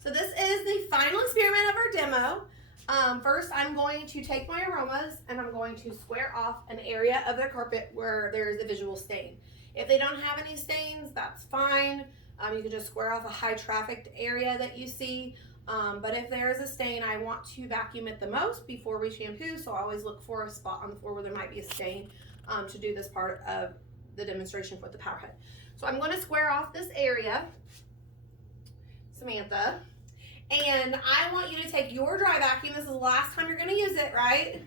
So this is the final experiment of our demo. First, I'm going to take my aromas and I'm going to square off an area of their carpet where there is a visual stain. If they don't have any stains, that's fine. You can just square off a high trafficked area that you see. But if there is a stain, I want to vacuum it the most before we shampoo. So I always look for a spot on the floor where there might be a stain to do this part of the demonstration with the Powerhead. So I'm going to square off this area, Samantha. And I want you to take your dry vacuum. This is the last time you're going to use it, right?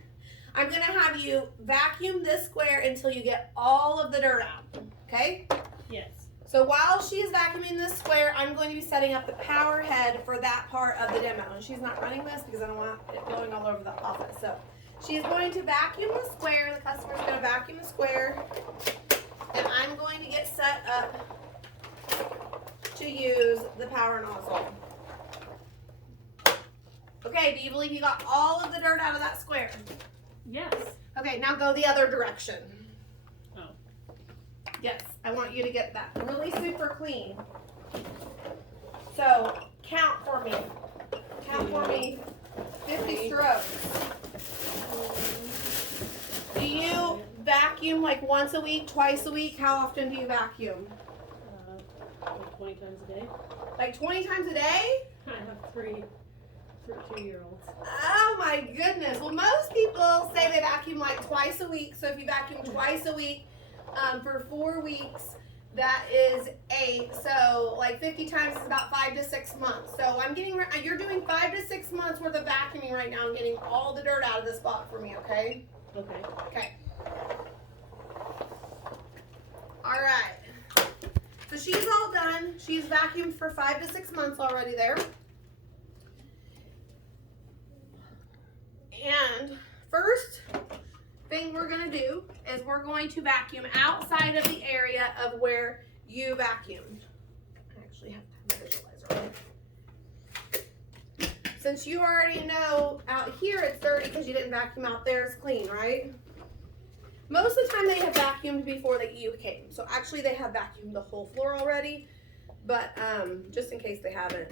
I'm going to have you vacuum this square until you get all of the dirt out, okay? Yes. So while she is vacuuming this square, I'm going to be setting up the Powerhead for that part of the demo. And she's not running this because I don't want it going all over the office. So she's going to vacuum the square. The customer's going to vacuum the square. And I'm going to get set up to use the power nozzle. Okay, do you believe you got all of the dirt out of that square? Yes. Okay, now go the other direction. Oh. Yes, I want you to get that really super clean. So, count for me. Count for me 50 strokes. Do you vacuum like once a week, twice a week? How often do you vacuum? Like 20 times a day. Like 20 times a day? I have three 2-year-olds. Oh my goodness. Well, most people say they vacuum like twice a week. So if you vacuum twice a week for 4 weeks, that is 8. So like 50 times is about 5 to 6 months. So you're doing 5 to 6 months worth of vacuuming right now and getting all the dirt out of this spot for me, okay? Okay. Okay. All right. So she's all done. She's vacuumed for 5 to 6 months already there. And first thing we're going to do is we're going to vacuum outside of the area of where you vacuumed. I actually have to have a visualizer on. Since you already know out here it's dirty because you didn't vacuum out there, it's clean, right? Most of the time they have vacuumed before you came. So actually they have vacuumed the whole floor already, but just in case they haven't,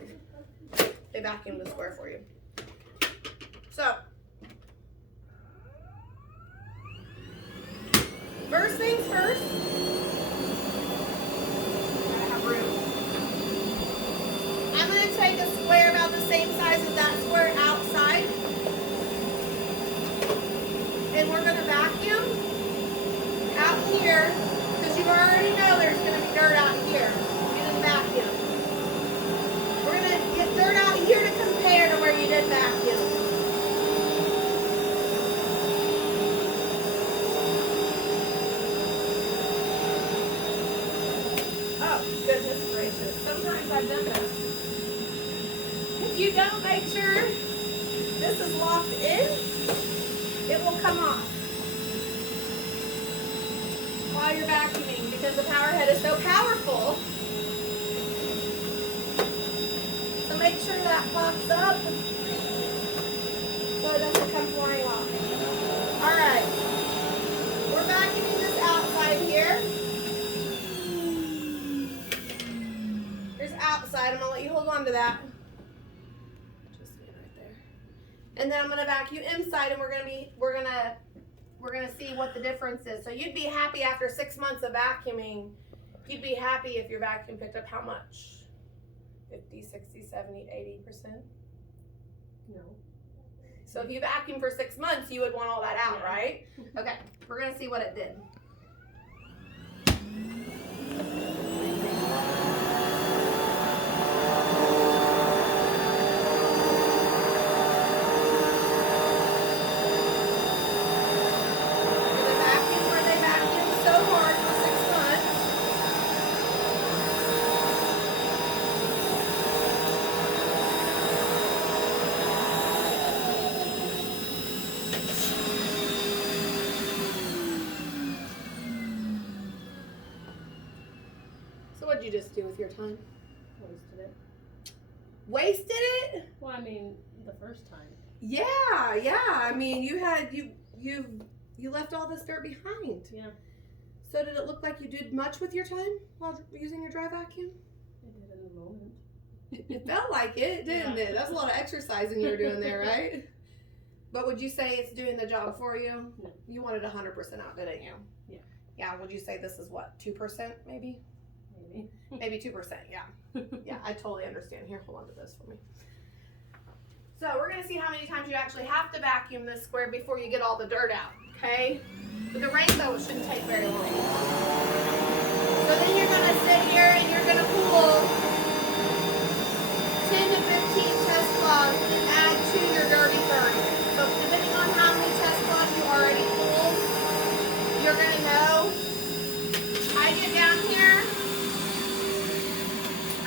they vacuumed the square for you. So, first things first, I have room. I'm going to take a square about the same size as that square outside. And we're going to vacuum out here, because you already know there's going to be dirt out here. You didn't vacuum. We're going to get dirt out here to compare to where you did vacuum. Goodness gracious. Sometimes I've done this. If you don't make sure this is locked in, it will come off while you're vacuuming because the Powerhead is so powerful. So make sure that pops up so it doesn't come flying off. Alright. We're vacuuming this outside here. Outside. I'm gonna let you hold on to that. Just stand right there. And then I'm gonna vacuum inside, and we're gonna see what the difference is. So you'd be happy after 6 months of vacuuming. You'd be happy if your vacuum picked up how much? 50, 60, 70, 80%? No. So if you vacuum for 6 months, you would want all that out, right? Okay. We're gonna see what it did. What'd you just do with your time? Wasted it. Wasted it? Well, I mean, the first time. Yeah. I mean, you left all this dirt behind. Yeah. So did it look like you did much with your time while using your dry vacuum? I did in the moment. It felt like it, didn't it? That's a lot of exercising you were doing there, right? But would you say it's doing the job for you? No. You wanted 100% out, didn't you? Yeah. Yeah, would you say this is what, 2% maybe? Maybe. Maybe 2%, yeah. Yeah, I totally understand. Here, hold on to this for me. So we're gonna see how many times you actually have to vacuum this square before you get all the dirt out, okay? But the rainbow shouldn't take very long. So then you're gonna sit here and you're gonna pull 10 to 15 test cloths and add to your dirty 30. So depending on how many test cloths you already pulled, you're gonna know. I get down here,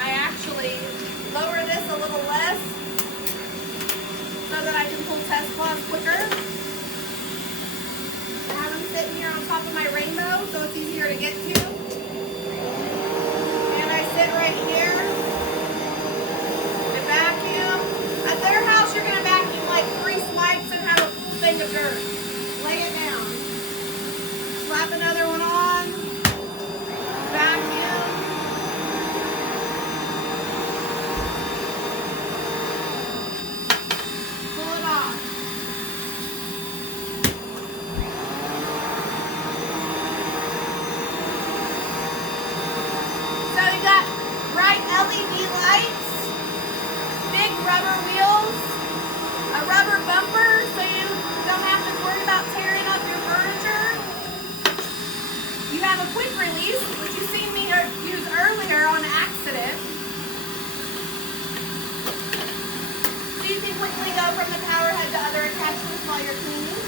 I actually lower this a little less so that I can pull test cloths quicker. I have them sitting here on top of my rainbow so it's easier to get to. And I sit right here and vacuum. At their house, you're going to vacuum like 3 swipes and have a full thing of dirt. Lay it down. Slap another one on. Vacuum. Pull it off. So you got bright LED lights, big rubber wheels, a rubber bumper so you don't have to worry about tearing up your furniture. You have a quick release, which you've seen me use earlier on accident. So you can quickly go from the Powerhead to other attachments while you're cleaning.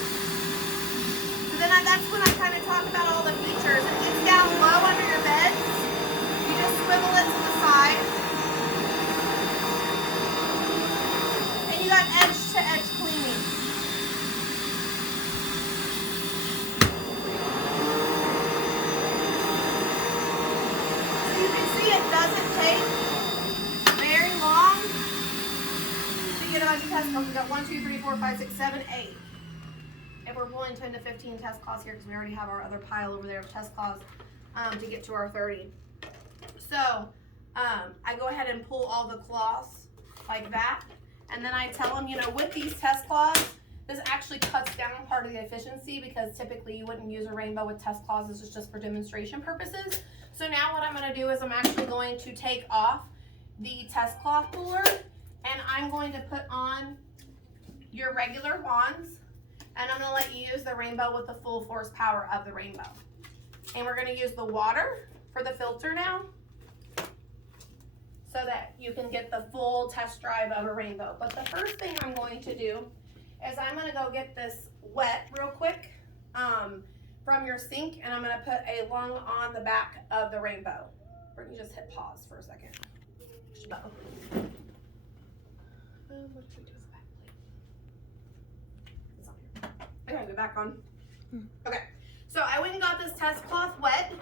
So then that's when I kind of talk about all the features. It gets down low under your beds. You just swivel it to the side. And you got edge-to-edge cleaning. So you can see it doesn't take very long to get a bunch of test cloths. We've got 1, 2, 3, 4, 5, 6, 7, 8. If we're pulling 10 to 15 test cloths here because we already have our other pile over there of test cloths to get to our 30. So I go ahead and pull all the cloths like that. And then I tell them, you know, with these test cloths, this actually cuts down part of the efficiency because typically you wouldn't use a rainbow with test cloths. This is just for demonstration purposes. So now what I'm going to do is I'm actually going to take off the test cloth puller and I'm going to put on your regular wands. And I'm going to let you use the rainbow with the full force power of the rainbow. And we're going to use the water for the filter now so that you can get the full test drive of a rainbow. But the first thing I'm going to do is I'm going to go get this wet real quick from your sink and I'm going to put a lung on the back of the rainbow. Let me just hit pause for a second. What do we do with the back plate? It's on here. Okay, go back on. Okay, so I went and got this test cloth wet.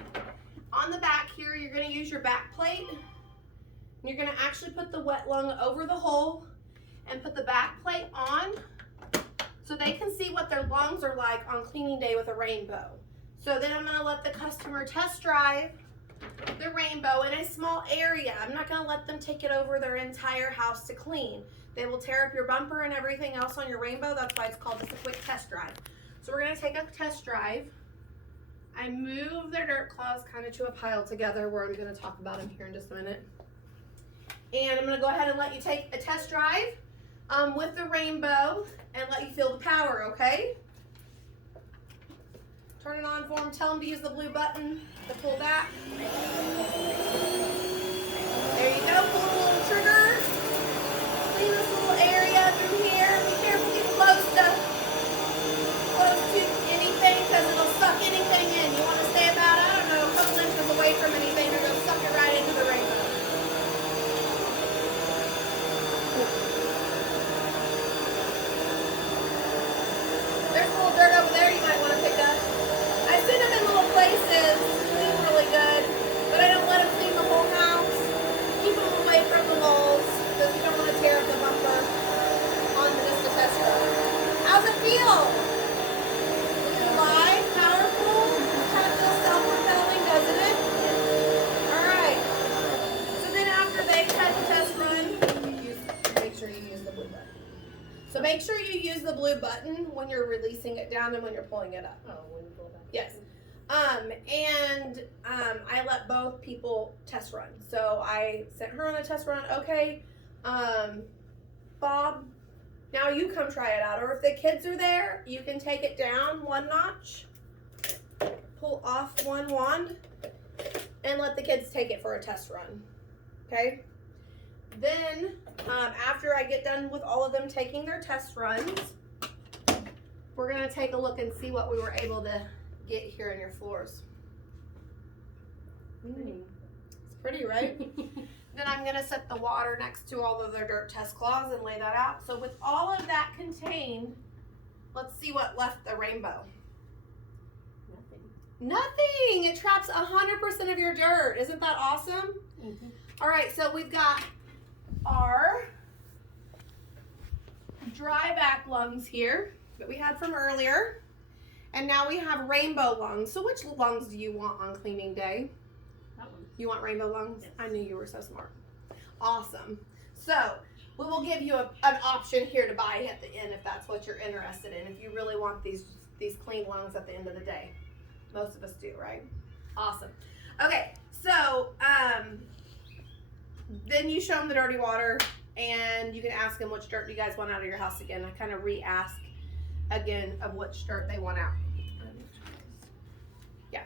On the back here, you're going to use your back plate. And you're going to actually put the wet lung over the hole and put the back plate on so they can see what their lungs are like on cleaning day with a rainbow. So then I'm going to let the customer test drive the rainbow in a small area. I'm not going to let them take it over their entire house to clean. They will tear up your bumper and everything else on your rainbow. That's why it's called just a quick test drive. So we're going to take a test drive. I move their dirt cloths kind of to a pile together where I'm going to talk about them here in just a minute. And I'm going to go ahead and let you take a test drive with the rainbow and let you feel the power, okay? Turn it on for them. Tell them to use the blue button to pull back. There you go. Pull the little trigger. Clean this little area through here. Be careful to get close to anything because it'll suck anything in. You want to stay about, I don't know, a couple inches away from anything or it'll suck it right into the rainbow. There's a little dirt over there you might want to pick up. I send them in little places, clean really good, but I don't let them clean the whole house. Keep them away from make sure you use the blue button when you're releasing it down and when you're pulling it up. Oh, when you pull it back. Yes. I let both people test run. So I sent her on a test run. Okay, Bob, now you come try it out. Or if the kids are there, you can take it down one notch, pull off one wand, and let the kids take it for a test run. Okay? Then, after I get done with all of them taking their test runs, we're going to take a look and see what we were able to get here in your floors. It's pretty, right? Then I'm going to set the water next to all of their dirt test cloths and lay that out. So with all of that contained, let's see what left the rainbow. Nothing. It traps 100% of your dirt. Isn't that awesome? Mm-hmm. All right, so we've got our dry back lungs here that we had from earlier. And now we have rainbow lungs. So which lungs do you want on cleaning day? That one. You want rainbow lungs? Yes. I knew you were so smart. Awesome. So we will give you an option here to buy at the end if that's what you're interested in. If you really want these clean lungs at the end of the day. Most of us do, right? Awesome. Okay, so then you show them the dirty water and you can ask them which dirt you guys want out of your house again. I kind of re-ask again of which dirt they want out. Yeah.